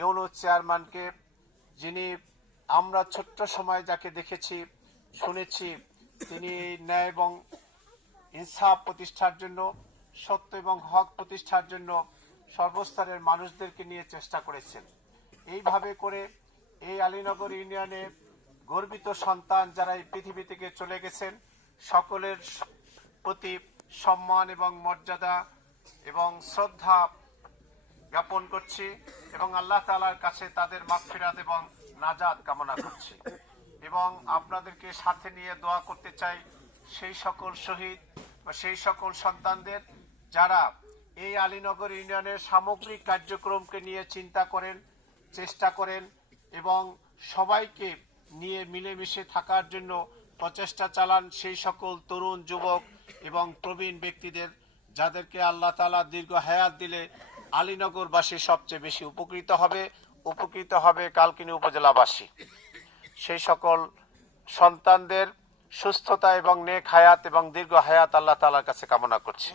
ইউনূস চেয়ারম্যানকে, যিনি আমরা ছোট্ট সময় যাকে দেখেছি শুনেছি, তিনি ন্যায় এবং ইনসাফ প্রতিষ্ঠার জন্য, সত্য এবং হক প্রতিষ্ঠার জন্য সর্বস্তরের মানুষদেরকে নিয়ে চেষ্টা করেছেন। এইভাবে করে এই আলীনগর ইউনিয়নে গর্বিত সন্তান যারা এই পৃথিবী থেকে চলে গেছেন, সকলের প্রতি সম্মান এবং মর্যাদা এবং শ্রদ্ধা জ্ঞাপন করছি এবং আল্লাহ তাআলার কাছে তাদের মাগফিরাত এবং নাজাত কামনা করছি এবং আপনাদেরকে সাথে নিয়ে দোয়া করতে চাই সেই সকল শহীদ বা সেই সকল সন্তানদের যারা এই আলীনগর ইউনিয়নের সামগ্রিক কার্যক্রমকে নিয়ে চিন্তা করেন, চেষ্টা করেন এবং সবাইকে নিয়ে মিলেমিশে থাকার জন্য প্রচেষ্টা চালান, সেই সকল তরুণ, যুবক এবং প্রবীণ ব্যক্তিদের, যাদেরকে আল্লাহ তাআলা দীর্ঘ হায়াত দিলে আলীনগরবাসী সবচেয়ে বেশি উপকৃত হবে কালকিনি উপজেলাবাসী। সেই সকল সন্তানদের সুস্থতা এবং নেক হায়াত এবং দীর্ঘ হায়াত আল্লাহ তাআলার কাছে কামনা করছি।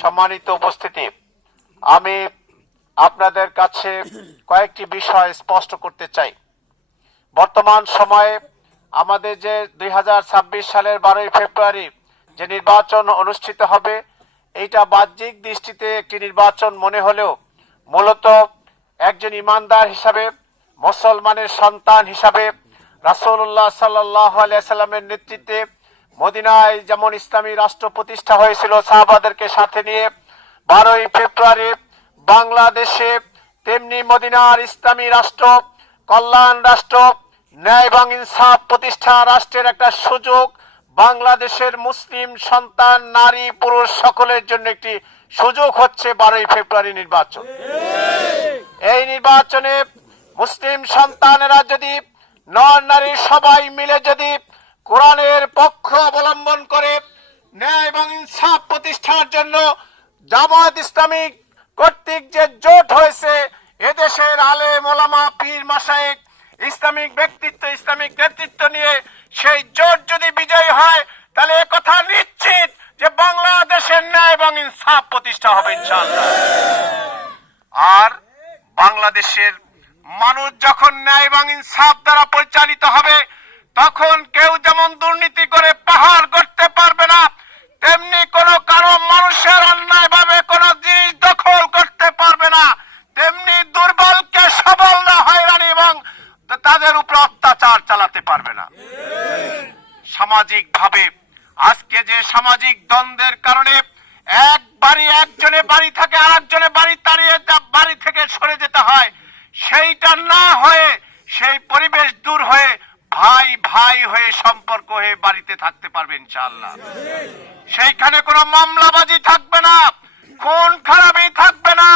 সম্মানিত উপস্থিতি, আমি আপনাদের কাছে কয়েকটি বিষয় স্পষ্ট করতে চাই। বর্তমান সময়ে আমাদের যে 2026 সালের 12ই ফেব্রুয়ারি যে নির্বাচন অনুষ্ঠিত হবে, এইটা বাহ্যিক দৃষ্টিতে একটি নির্বাচন মনে হলেও মূলত একজন ইমানদার হিসাবে, মুসলমানের সন্তান হিসাবে রাসূলুল্লাহ সাল্লাল্লাহু আলাইহি সাল্লামের নেতৃত্বে মদিনায় যেমন ইসলামী রাষ্ট্র প্রতিষ্ঠা হয়েছিল সাহাবাদেরকে সাথে নিয়ে 12ই ফেব্রুয়ারি বাংলাদেশে, তেমনি মদিনার ইসলামী রাষ্ট্র, কল্যাণ রাষ্ট্র, ন্যায় এবং ইনসাফ প্রতিষ্ঠা রাষ্ট্রের একটা সুযোগ বাংলাদেশের মুসলিম সন্তান, নারী, পুরুষ সকলের জন্য একটি সুযোগ হচ্ছে 12ই ফেব্রুয়ারি নির্বাচন। এই নির্বাচনে মুসলিম সন্তানেরা যদি, নর নারী সবাই মিলে যদি কোরআনের পক্ষ অবলম্বন করে ন্যায় এবং ইনসাফ প্রতিষ্ঠার জন্য জামায়াত ইসলামী কর্তৃক যে জোট হয়েছে, এদেশের আলেম ওলামা, পীর মাশায়েখ, ইসলামিক ব্যক্তিত্ব, ইসলামিক নেতৃত্ব নিয়ে সেই জোট যদি বিজয়ী হয়, তাহলে একথা নিশ্চিত যে বাংলাদেশের ন্যায় এবং ইনসাফ প্রতিষ্ঠা হবে ইনশাআল্লাহ। আর বাংলাদেশের মানুষ যখন ন্যায় এবং ইনসাফ দ্বারা পরিচালিত হবে, তখন কেউ যেমন দুর্নীতি করে পাহাড় করতে পারবে না, তেমনি কারো মানুষের অন্যায় ভাবে কোন জিনিস দখল করতে পারবে না, তেমনি দুর্বলকে সবল না হয়রানি এবং তাদের উপর অত্যাচার চালাতে পারবে না। সামাজিক ভাবে আজকে যে সামাজিক দ্বন্দ্বের কারণে একজনের বাড়ি থাকে আরেকজনের বাড়ি তাড়িয়ে বাড়ি থেকে সরে যেতে হয়, সেইটা না হয়ে সেই পরিবেশ দূর হয়ে ভাই ভাই হয়ে সম্পর্ক হয়ে বাড়িতে থাকতে পারবে ইনশাআল্লাহ। সেইখানে কোনো মামলাবাজি থাকবে না, খুন খারাপি থাকবে না,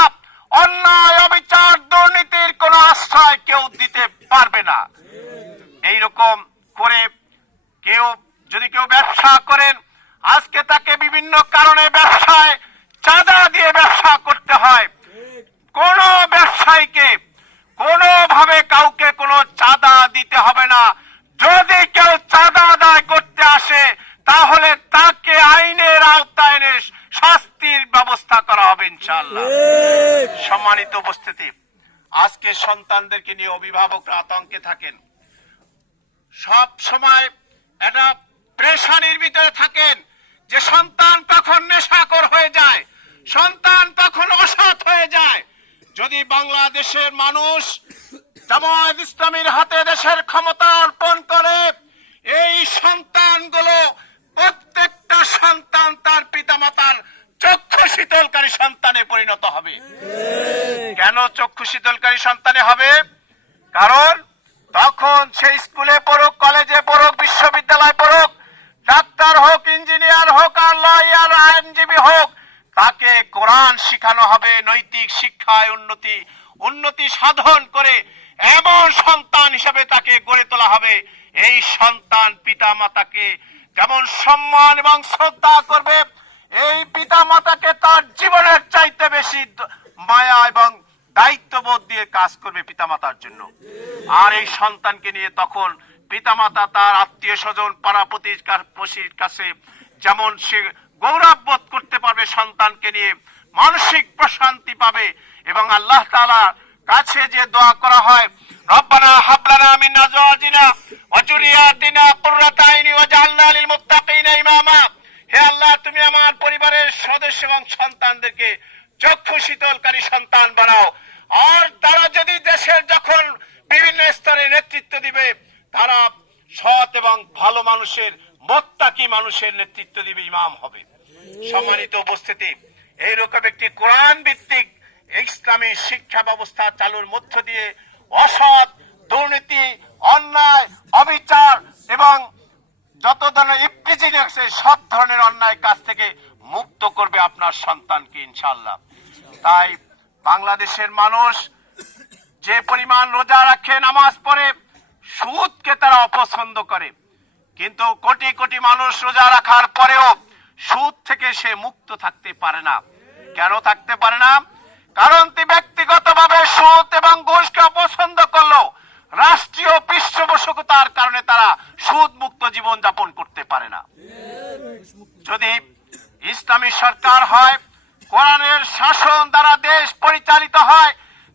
অন্যায় অবিচার দুর্নীতির কোনো আশ্রয় কেউ দিতে পারবে না। এইরকম করে যদি কেউ ব্যবসা করেন, আজকে তাকে বিভিন্ন কারণে ব্যবসায় চাঁদা দিয়ে ব্যবসা করতে হয়। কোন ব্যবসায়ীকে কোনোভাবে কাউকে কোনো চাঁদা দিতে হবে না। যদি কেউ চাঁদা আদায় করতে আসে, তাহলে তাকে আইনের আওতায় এনে শাস্তির ব্যবস্থা করা হবে ইনশাআল্লাহ। সম্মানিত উপস্থিতি, আজকে সন্তানদেরকে নিয়ে অভিভাবকরা আতঙ্কে থাকেন, সব সময় একটা প্রেশানির ভিতরে থাকেন যে সন্তান কখন নেশাখোর হয়ে যায়, সন্তান কখন অসৎ হয়ে যায়। যদি বাংলাদেশের মানুষ জামায়াত ইসলামীর হাতে দেশের ক্ষমতা অর্পণ করে, এই সন্তানগুলো প্রত্যেকটা সন্তান তার পিতামাতার চক্ষু শীতলকারী সন্তানে পরিণত হবে। কেন চক্ষু শীতলকারী সন্তানে হবে? কারণ তখন সে স্কুলে পড়ুক, কলেজে পড়ুক, বিশ্ববিদ্যালয় পড়ুক, ডাক্তার হোক, ইঞ্জিনিয়ার হোক, আর লয়ার, আইনজীবী হোক, তাকে কোরআন শিখানো হবে, নৈতিক শিক্ষায় উন্নতি সাধন করে এমন সন্তান হিসেবে তাকে গড়ে তোলা হবে। এই সন্তান পিতা মাতাকে যেমন সম্মান এবং শ্রদ্ধা করবে, এই পিতা মাতাকে তার জীবনের চাইতে বেশি মায়া এবং দায়িত্ববোধ দিয়ে কাজ করবে পিতামাতার জন্য। আর এই সন্তানকে নিয়ে তখন পিতামাতা তার আত্মীয় স্বজন, পাড়া প্রতিবেশীর কাছে যেমন সে গৌরব বোধ করতে পারবে, সন্তানকে নিয়ে মানসিক প্রশান্তি পাবে এবং আল্লাহ তাআলা কাছে যে দোয়া করা হয়, রব্বানা হাব লানা মিন আজওয়াজিনা ওয়া যুররিয়াতিনা কুররাতা আইনি ওয়াজআলনা লিল মুত্তাকিনা ইমামা। হে আল্লাহ, তুমি আমার পরিবারের সদস্য এবং সন্তানদেরকে চক্ষু শীতলকারী সন্তান বানাও। আর তারা যদি দেশের যখন বিভিন্ন স্তরে নেতৃত্ব দিবে, তারা সৎ এবং ভালো মানুষের, মুত্তাকি মানুষের নেতৃত্ব দিবে, ইমাম হবে। সম্মানিত উপস্থিতি, এইরকম একটি কোরআন ভিত্তিক ইসলামী শিক্ষা ব্যবস্থা চালুর মধ্য দিয়ে অসৎ, দুর্নীতি, অন্যায়, অবিচার এবং যত ধরনের ইফতিজিং আছে সব ধরনের অন্যায় কাজ থেকে মুক্ত করবে আপনার সন্তানকে ইনশাআল্লাহ। তাই বাংলাদেশের মানুষ যে পরিমাণ রোজা রাখে, নামাজ পড়ে, সুদকে তারা অপছন্দ করে, কিন্তু কোটি কোটি মানুষ রোজা রাখার পরেও সুদ থেকে সে মুক্ত থাকতে পারে না। কেন থাকতে পারে না? কারণ ব্যক্তিগতভাবে সুদ এবং ঘুষকে অপছন্দ করলেও রাষ্ট্রীয় পৃষ্ঠপোষকতার কারণে তারা সুদ মুক্ত জীবন যাপন করতে পারে না। যদি ইসলামী সরকার হয়, কোরআনের শাসন দ্বারা দেশ পরিচালিত হয়,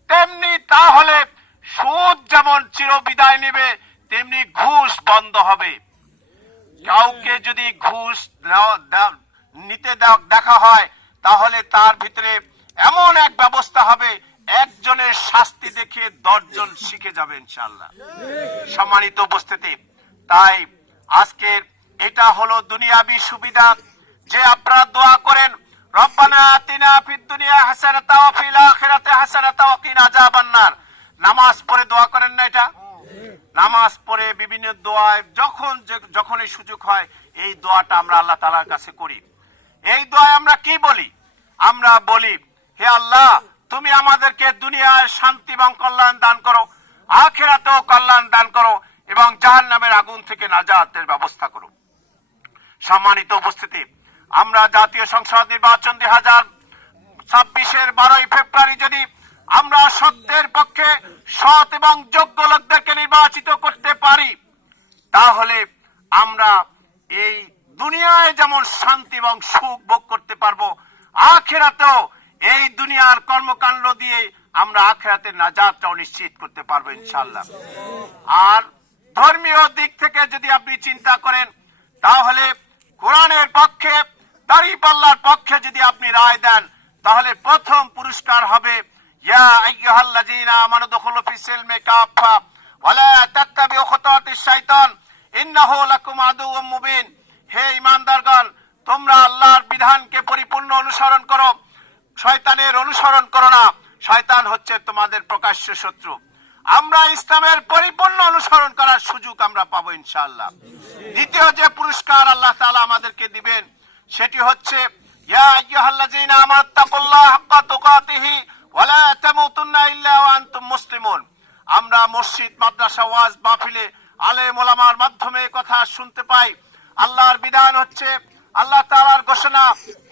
তেমনি তাহলে সুদ যেমন চিরবিদায় নেবে, তেমনি ঘুষ বন্ধ হবে। কাউকে যদি ঘুষ নিতে দেখা হয়, তাহলে তার ভিতরে এমন এক ব্যবস্থা হবে, একজনের শাস্তি দেখে 10 জন শিখে যাবে ইনশাআল্লাহ। সম্মানিত উপস্থিতি, তাই আজকের এটা হলো দুনিয়াবি সুবিধা যে আপনারা দোয়া করেন, রব্বানা আতিনা ফিদ দুনিয়া হাসানাতা ওয়া ফিল আখিরাতি হাসানাতা ওয়া কিনা আযাবান্নার। নামাজ পড়ে দোয়া করেন না? এটা নামাজ পড়ে বিভিন্ন দোয়ায় যখনই সুযোগ হয় এই দোয়াটা আমরা আল্লাহ তাআলার কাছে করি। এই দোয়ায় আমরা কি বলি? আমরা বলি, হে আল্লাহ, তুমি আমাদেরকে দুনিয়ায় শান্তি এবং কল্যাণ দান করো, আখিরাতেও কল্যাণ দান করো এবং জাহান্নামের আগুন থেকে নাজাতের ব্যবস্থা করো। সম্মানিত উপস্থিতি, আমরা জাতীয় সংসদ নির্বাচন 2026-এর 12ই ফেব্রুয়ারি যদি আমরা সত্যের পক্ষে সৎ এবং যোগ্য লোকদেরকে নির্বাচিত করতে পারি, তাহলে আমরা এই দুনিয়ায় যেমন শান্তি এবং সুখ ভোগ করতে পারবো, আখিরাতেও এই দুনিয়ার কর্মকাণ্ড দিয়ে আমরা আখিরাতের নাজাতটাও নিশ্চিত করতে পারবো ইনশাআল্লাহ। আর ধর্মীয় দিক থেকে যদি আপনি চিন্তা করেন, তাহলে কোরআনের পক্ষে, দাঁড়িপাল্লার পক্ষে যদি আপনি রায় দেন, তাহলে প্রথম পুরস্কার হবে ইয়া আইয়ুহাল্লাযীনা আমানু দুখুলু ফিস সিলমি কাফা ওয়া লা তাত্তাবিউ খুতুওয়াতিশ শাইতান ইন্নাহু লাকুম আদুউম মুবিন। হে ঈমানদারগণ, তোমরা আল্লাহর বিধানকে পরিপূর্ণ অনুসরণ করো, শয়তানের অনুসরণ করো না। শয়তান হচ্ছে তোমাদের প্রকাশ্য শত্রু। আমরা ইসলামের পরিপূর্ণ অনুসরণ করার সুযোগ আমরা পাবো ইনশাআল্লাহ। দ্বিতীয় যে পুরস্কার আল্লাহ তাআলা আমাদেরকে দিবেন, সেটি হচ্ছে ইয়া আইয়ুহাল্লাযীনা আমাত্তাকুল্লাহা হাক্কা তুকাতিহি ওয়া লা তামুতুন্না ইল্লা ওয়া আনতুম মুসলিমুন। আমরা মসজিদ, মাদ্রাসা, ওয়াজ মাহফিলে আলেম ওলামার মাধ্যমে কথা শুনতে পাই। আল্লাহর বিধান হচ্ছে, আল্লাহ তাআলার ঘোষণা,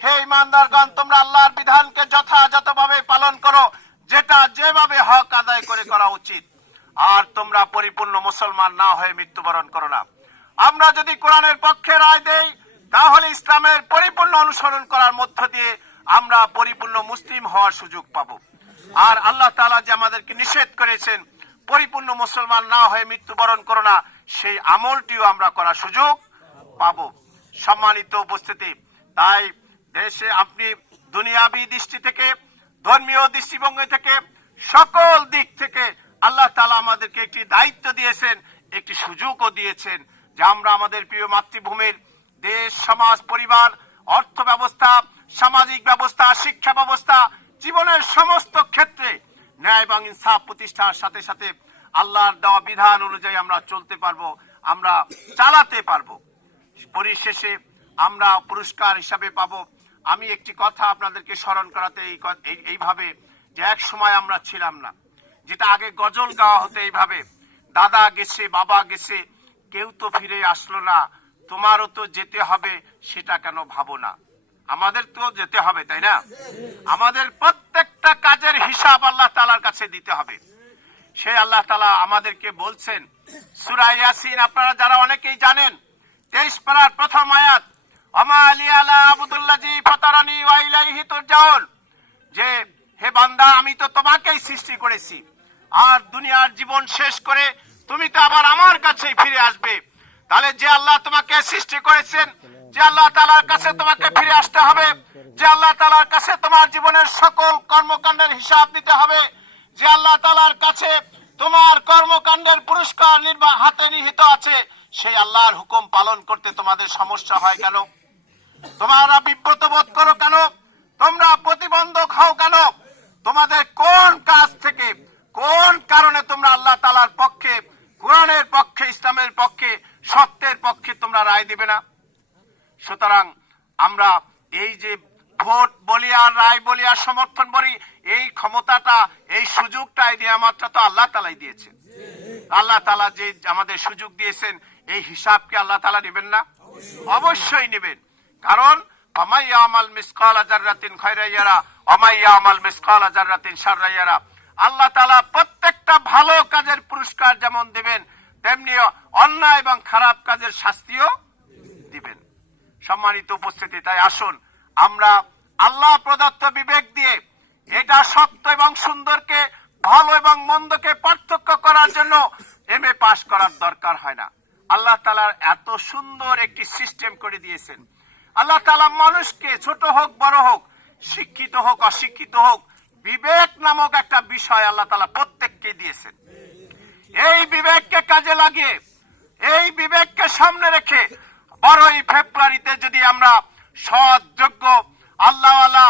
হে ঈমানদারগণ, তোমরা আল্লাহর বিধানকে যথাযথভাবে পালন করো, যেটা যেভাবে হক আদায় করে করা উচিত। আর তোমরা পরিপূর্ণ মুসলমান না হয়ে মৃত্যুবরণ করো না। আমরা যদি কোরআনের পক্ষে রায় দেই, তাহলে ইসলামের পরিপূর্ণ অনুসরণ করার মধ্য দিয়ে আমরা পরিপূর্ণ মুসলিম হওয়ার সুযোগ পাবো। আর আল্লাহ তাআলা যে আমাদেরকে নিষেধ করেছেন পরিপূর্ণ মুসলমান না হয়ে মৃত্যুবরণ করো না, সেই আমলটিও আমরা করার সুযোগ পাবো। সম্মানিত উপস্থিতি, তাই দেশে আপনি দুনিয়াবী দৃষ্টি থেকে, ধর্মীয় দৃষ্টিভঙ্গি থেকে, সকল দিক থেকে আল্লাহ তাআলা আমাদেরকে একটি দায়িত্ব দিয়েছেন, একটি সুযোগও দিয়েছেন যে আমরা আমাদের প্রিয় মাতৃভূমির দেশ, সমাজ, পরিবার, অর্থ ব্যবস্থা, সামাজিক ব্যবস্থা, শিক্ষা ব্যবস্থা, জীবনের সমস্ত ক্ষেত্রে ন্যায় এবং ইনসাফ প্রতিষ্ঠার সাথে সাথে আল্লাহর দেওয়া বিধান অনুযায়ী আমরা চলতে পারবো, আমরা চালাতে পারবো। পরিশেষে আমরা পুরস্কার হিসাবে পাবো। আমি একটি কথা আপনাদেরকে স্মরণ করাতে এইভাবে, যে এক সময় আমরা ছিলাম না, যেটা আগে গজল গাওয়া হতো এইভাবে, দাদা গেছে, বাবা গেছে, কেউ তো ফিরে আসলো না, তোমারও তো যেতে হবে, সেটা কেন ভাবো না। আমাদের তো যেতে হবে, তাই না? আমাদের প্রত্যেকটা কাজের হিসাব আল্লাহ তাআলার কাছে দিতে হবে। সেই আল্লাহ তাআলা আমাদেরকে বলছেন সূরা ইয়াসিন, আপনারা যারা অনেকেই জানেন, 23 পারার প্রথম আয়াত, আমা আলী আলা আবুদুল্লাজি ফাতারানি ওয়া ইলাইহি তুরজাউন, যে হে বান্দা, আমি তো তোমাকেই সৃষ্টি করেছি, আর দুনিয়ার জীবন শেষ করে তুমি তো আবার আমার কাছেই ফিরে আসবে। তাহলে যে আল্লাহ তোমাকে সৃষ্টি করেছেন, যে আল্লাহ তাআলার কাছে তোমাকে ফিরে আসতে হবে, যে আল্লাহ তাআলার কাছে তোমার জীবনের সকল কর্মকাণ্ডের হিসাব দিতে হবে, যে আল্লাহ তাআলার কাছে তোমার কর্মকাণ্ডের পুরস্কার হাতে নিহিত আছে, সেই আল্লাহর হুকুম পালন করতে তোমাদের সমস্যা হয় কেন? তোমরা বিব্রত বোধ করো কেন? তোমরা প্রতিবন্ধক হও কেন? তোমাদের কোন কাজ থেকে, কোন কারণে তোমরা আল্লাহ তাআলার পক্ষে, কোরআনের পক্ষে, ইসলামের পক্ষে, সত্যের পক্ষে তোমরা রায় দিবে না? সুতরাং আমরা এই যে ভোট বলি আর রায় বলি আর সমর্থন বলি, এই ক্ষমতাটা, এই সুযোগটা, এই নিয়ামতটা তো আল্লাহ তাআলাই দিয়েছেন। আল্লাহ তাআলা যে আমাদের সুযোগ দিয়েছেন, এই হিসাবকে আল্লাহ তাআলা নেবেন না? অবশ্যই নেবেন। কারণ ওয়ামান ইয়ামাল মিসকালা যাররাতিন খায়রান ইয়ারা ওয়ামান ইয়ামাল মিসকালা যাররাতিন শাররান ইয়ারা। আল্লাহ তাআলা প্রত্যেকটা ভালো কাজের পুরস্কার যেমন দিবেন, তেমনি অন্যায় এবং খারাপ কাজের শাস্তিও দিবেন। সম্মানিত উপস্থিতি, তাই আসুন আমরা আল্লাহ প্রদত্ত বিবেক দিয়ে এটা সত্য এবং সুন্দরকে, ভালো এবং মন্দকে পার্থক্য করার জন্য এমএ পাস করার দরকার হয় না। আল্লাহ তাআলা এত সুন্দর একটি সিস্টেম করে দিয়েছেন। আল্লাহ তাআলা মানুষকে, ছোট হোক বড় হোক, শিক্ষিত হোক অশিক্ষিত হোক, বিবেক নামক একটা বিষয় আল্লাহ তাআলা প্রত্যেককে দিয়েছেন। এই বিবেককে কাজে লাগিয়ে, এই বিবেককে সামনে রেখে 12ই ফেব্রুয়ারিতে যদি আমরা সৎ, যোগ্য, আল্লাহওয়ালা,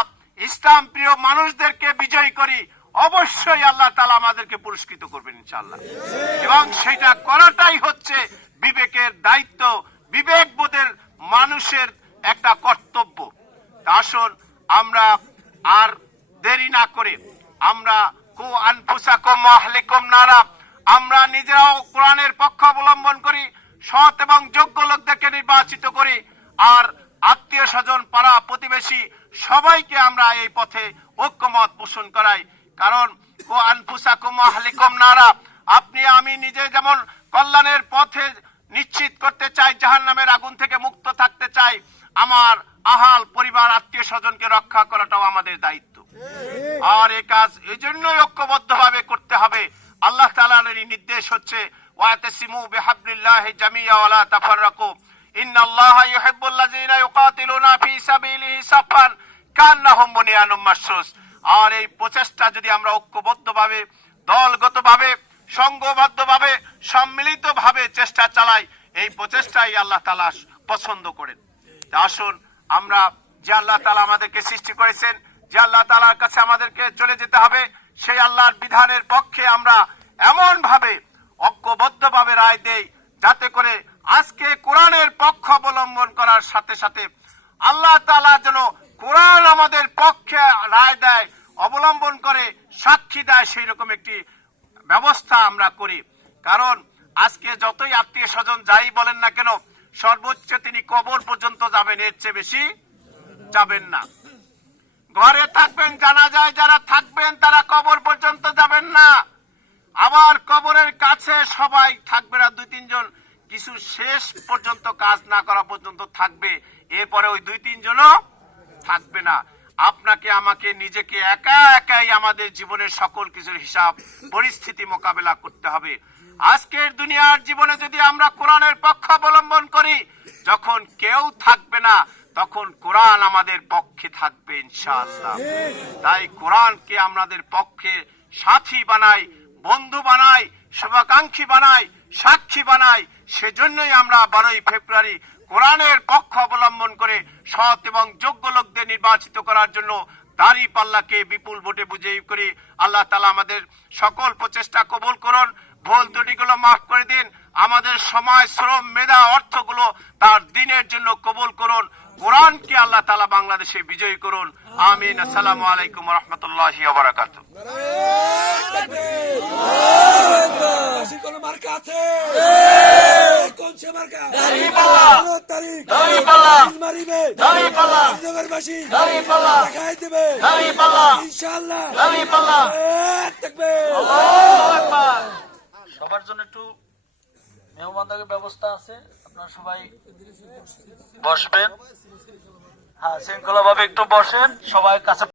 ইসলাম প্রিয় মানুষদেরকে বিজয়ী করি, অবশ্যই আল্লাহ তাআলা আমাদেরকে পুরস্কৃত করবেন ইনশাআল্লাহ। এবং সেটা করাটাই হচ্ছে বিবেকের দায়িত্ব, বিবেকবোধের মানুষের একটা কর্তব্য। আসুন আমরা আর দেরি না করে আমরা কু আনফুসাকুম ওয়া আহলিকুম নারা, আমরা নিজেরাও কোরআনের পক্ষ অবলম্বন করি, সৎ এবং যোগ্য লোকদেরকে নির্বাচিত করি, আর আত্মীয় স্বজন, পাড়া প্রতিবেশী সবাইকে আমরা এই পথে ঐক্যমত পোষণ করাই। কারণ কু আনফুসাকুম ওয়া আহলিকুম নারা, আপনি আমি নিজে যেমন কল্যাণের পথে নিশ্চিত করতে চাই, জাহান্নামের আগুন থেকে মুক্ত থাকতে চাই, আমার আহাল পরিবার, আত্মীয় স্বজনকে রক্ষা করাটাও আমাদের দায়িত্ব। আর এই কাজ এই জন্যই ঐক্যবদ্ধ ভাবে করতে হবে। আল্লাহ তাআলার নির্দেশ হচ্ছে ওয়াতাসিমু বিহাবলিল্লাহি জামিয়া ওয়া লা তাফাররাকু ইন্নাল্লাহা ইউহিব্বুল লাযিনা ইউকাতিলুনা ফি সাবিলিহি সাফান কান্নাহুম বুনিয়ানুম মারসুস। আর এই প্রচেষ্টা যদি আমরা ঐক্যবদ্ধভাবে, দলগতভাবে, সংঘবদ্ধভাবে, সম্মিলিতভাবে চেষ্টা চালাই, এই প্রচেষ্টাই আল্লাহ তাআলা পছন্দ করেন। আসুন আমরা, যে আল্লাহ তাআলা আমাদেরকে সৃষ্টি করেছেন, যে আল্লাহ তাআলার কাছে আমাদেরকে চলে যেতে হবে, সেই আল্লাহর বিধানের পক্ষে আমরা এমন ভাবে ঐক্যবদ্ধভাবে রায় দেই, যাতে করে আজকে কোরআনের পক্ষ অবলম্বন করার সাথে সাথে আল্লাহ তাআলা যেন কোরআন আমাদের পক্ষে রায় দেয়, অবলম্বন করে, সাক্ষী দেয়, সেই রকম একটি ব্যবস্থা আমরা করি। কারণ আজকে যতই আত্মীয় স্বজন যাই বলেন না কেন, সর্বোচ্চ তিনি কবর পর্যন্ত যাবেন, এর চেয়ে বেশি যাবেন না। ঘরে থাকবেন, জানাজায় যারা থাকবেন তারা কবর পর্যন্ত যাবেন না। আবার কবরের কাছে সবাই থাকবে না, 2-3 জন কিছু শেষ পর্যন্ত কাজ না করা পর্যন্ত থাকবে, এরপরে ওই 2-3 জনও থাকবে না। আপনাকে আমাকে নিজেকে একা একাই আমাদের জীবনের সকল কিছুর হিসাব পরিস্থিতি মোকাবেলা করতে হবে। আজকের দুনিয়ার জীবনে যদি আমরা কোরআনের পক্ষ অবলম্বন করি, যখন কেউ থাকবে না তখন কোরআন আমাদের পক্ষে থাকবে ইনশাআল্লাহ। তাই কোরআনকে আমাদের পক্ষে সাথী বানাই, বন্ধু বানাই, শুভাকাঙ্ক্ষী বানাই, সাক্ষী বানাই। সেজন্যই আমরা 12ই ফেব্রুয়ারি কোরআনের পক্ষ অবলম্বন করে সৎ এবং যোগ্য লোকদের নির্বাচিত করার জন্য দাঁড়িপাল্লাকে বিপুল ভোটে বিজয়ী করি। আল্লাহ তাআলা আমাদের সকল প্রচেষ্টা কবুল করুন, ভুল ত্রুটিগুলো মাফ করে দিন, আমাদের সময়, শ্রম, মেধা, অর্থগুলো তার দিনের জন্য কবুল করুন। কোরআনকে আল্লাহ তাআলা বাংলাদেশে বিজয়ী করুন। আমিন। আসসালামু আলাইকুম ওয়া রাহমাতুল্লাহি ওয়া বারাকাতুহু। সবার জন্য একটু মেহমানদারির ব্যবস্থা আছে, আপনারা সবাই বসবেন। হ্যাঁ, শৃঙ্খলা ভাবে একটু বসেন, সবাই কাছে